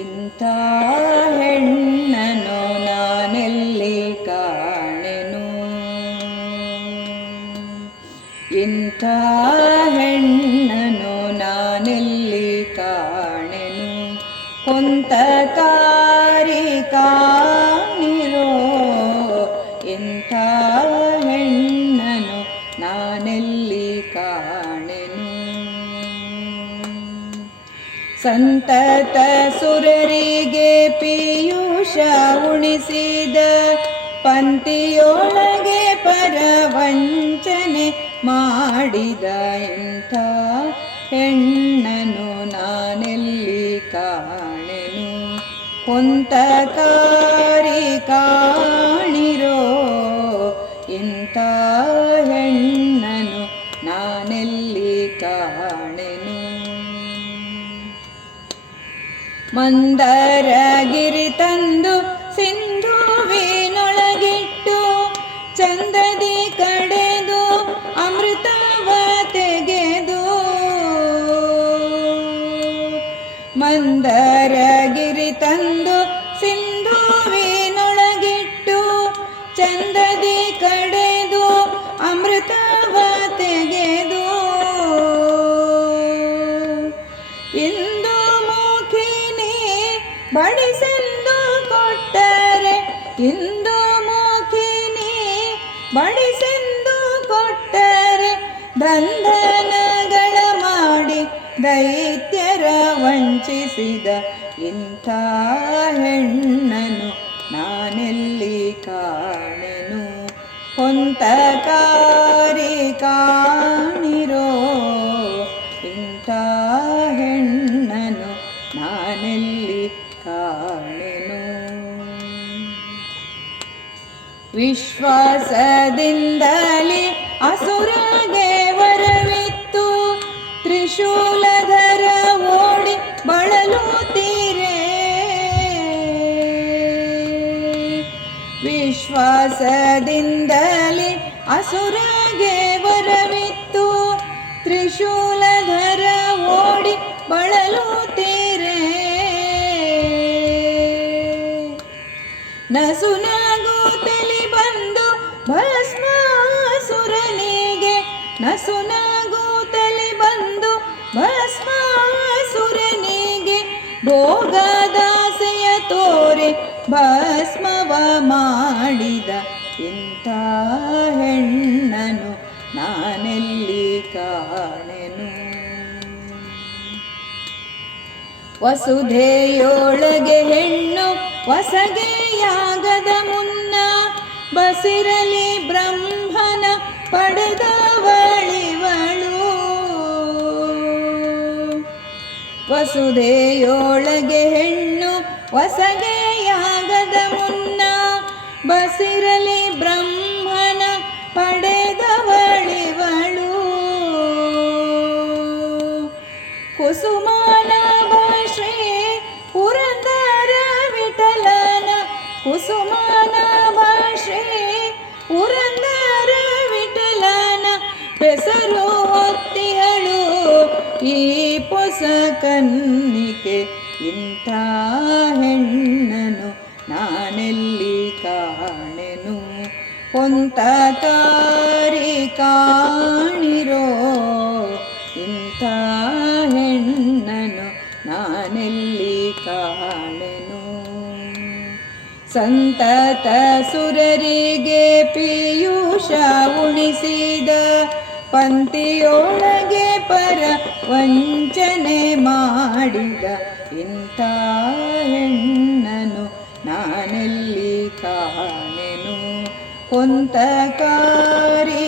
ಇಂಥ ಹೆಣ್ಣನು ನಾನೆಲ್ಲಿ ಕಾಣೆನು, ಇಂಥ ಹೆಣ್ಣನು ನಾನೆಲ್ಲಿ ಕಾಣೆನು. ಕೊಂತಕಾರಿ ಕಾಣಿರೋ ಇಂಥ ಹೆಣ್ಣನು ನಾನೆಲ್ಲಿ ಕಾಣೆನು. ಸಂತತ ಸುರರಿಗೆ ಪೀಯೂಷ ಉಣಿಸಿದ ಪಂಕ್ತಿಯೊಳಗೆ ಪರವಂಚನೆ ಮಾಡಿದ ಇಂಥ ಹೆಣ್ಣನು ನಾನೆಲ್ಲಿ ಕಾಣೆನು. ಕೊಂತಕಾರಿ ಕಾಣಿರೋ ಇಂಥ ಹೆಣ್ಣನು ನಾನೆಲ್ಲಿ ಕಾಣೆನು. ಮಂದರಗಿರಿ ತಂದು ಸಿಂಧುವಿನೊಳಗಿಟ್ಟು ಚಂದದಿ ಕಡೆದು ಅಮೃತವ ತೆಗೆದು. ಮಂದರಗಿರಿ ತಂದು ಸಿಂಧುವಿನೊಳಗಿಟ್ಟು ಚಂದದಿ ಕಡೆದು ಅಮೃತವ ತೆಗೆದು. ಇಂದು ಮುಖಿನಿ ಬಡಿಸೆಂದು ಕೊಟ್ಟರೆ, ಇಂದು ಮುಖಿನಿ ಬಡಿಸೆಂದು ಕೊಟ್ಟರೆ ಬಂಧನಗಳ ಮಾಡಿ ದೈತ್ಯರ ವಂಚಿಸಿದ ಇಂಥ ಹೆಣ್ಣನು ನಾನೆಲ್ಲಿ ಕಾಣೆನು. ಕೊಂತಕಾರಿ ಕಾಣಿರೋ ಇಂಥ ಹೆಣ್ಣನು ನಾನೆಲ್ಲಿ ಕಾಣೆನು. ವಿಶ್ವಾಸದಿಂದಲೇ ಅಸುರಗೆ ವರವಿತ್ತು ತ್ರಿಶೂಲಧರ ಓಡಿ ಬಳಲುತ್ತೀರೆ. ವಿಶ್ವಾಸದಿಂದಲೇ ಅಸುರಗೆ ವರವಿತ್ತು ತ್ರಿಶೂಲಧರ ಓಡಿ ಬಳಲುತ್ತೀರೆ. ನಸುನಗುತ್ತಲಿ ಬಂದು ಭಸ್ಮಾಸುರನಿಗೆ, ನಸುನಗುತ್ತಲಿ ಬಂದು ಭಸ್ಮಾಸುರನಿಗೆ ಭೋಗದಾಸೆಯ ತೋರೆ ಭಸ್ಮವ ಮಾಡಿದ ಇಂಥ ಹೆಣ್ಣನು ನಾನೆಲ್ಲಿ ಕಾಣೆನು. ವಸುಧೆಯೊಳಗೆ ಹೆಣ್ಣು ವಸಗೆಯಾಗದ ಮುನ್ನ ಬಸಿರಲಿ ಬ್ರಹ್ಮನ ಪಡೆದವಳಿವಳು. ವಸುಧೆಯೊಳಗೆ ಹೆಣ್ಣು ವಸಗೆಯಾಗದ ಮುನ್ನ ಬಸಿರಲಿ ಬ್ರಹ್ಮನ ಪಡೆದವಳಿವಳು. ಕುಸುಮಾನಾಭ ಶ್ರೀ ಪುರಂದರ ವಿಠಲನ, ಕುಸುಮಾನಾಭ ಶ್ರೀ ಪುರಂದರ ವಿಠಲನ ಹೆಸರು ಹೊತ್ತಿಹಳು ಈ ಪೊಸ ಕನ್ನಿಕೆ. ಇಂಥ ಹೆಣ್ಣನು ನಾನೆಲ್ಲಿ ಕಾಣೆನು. ಕೊಂತಕಾರಿ ಕಾಣಿರೋ ಇಂಥ ಹೆಣ್ಣನು ನಾನೆಲ್ಲಿ ಕಾಣೆನು. ಸಂತತ ಸುರರಿಗೆ ಪೀಯೂಷ ಉಣಿಸಿದ ಪಂಕ್ತಿಯೊಳಗೆ ಪರ ವಂಚನೆ ಮಾಡಿದ ಇಂಥ ಹೆಣ್ಣನು ನಾನೆಲ್ಲಿ ಕಾಣೆನು. ಕೊಂತಕಾರಿ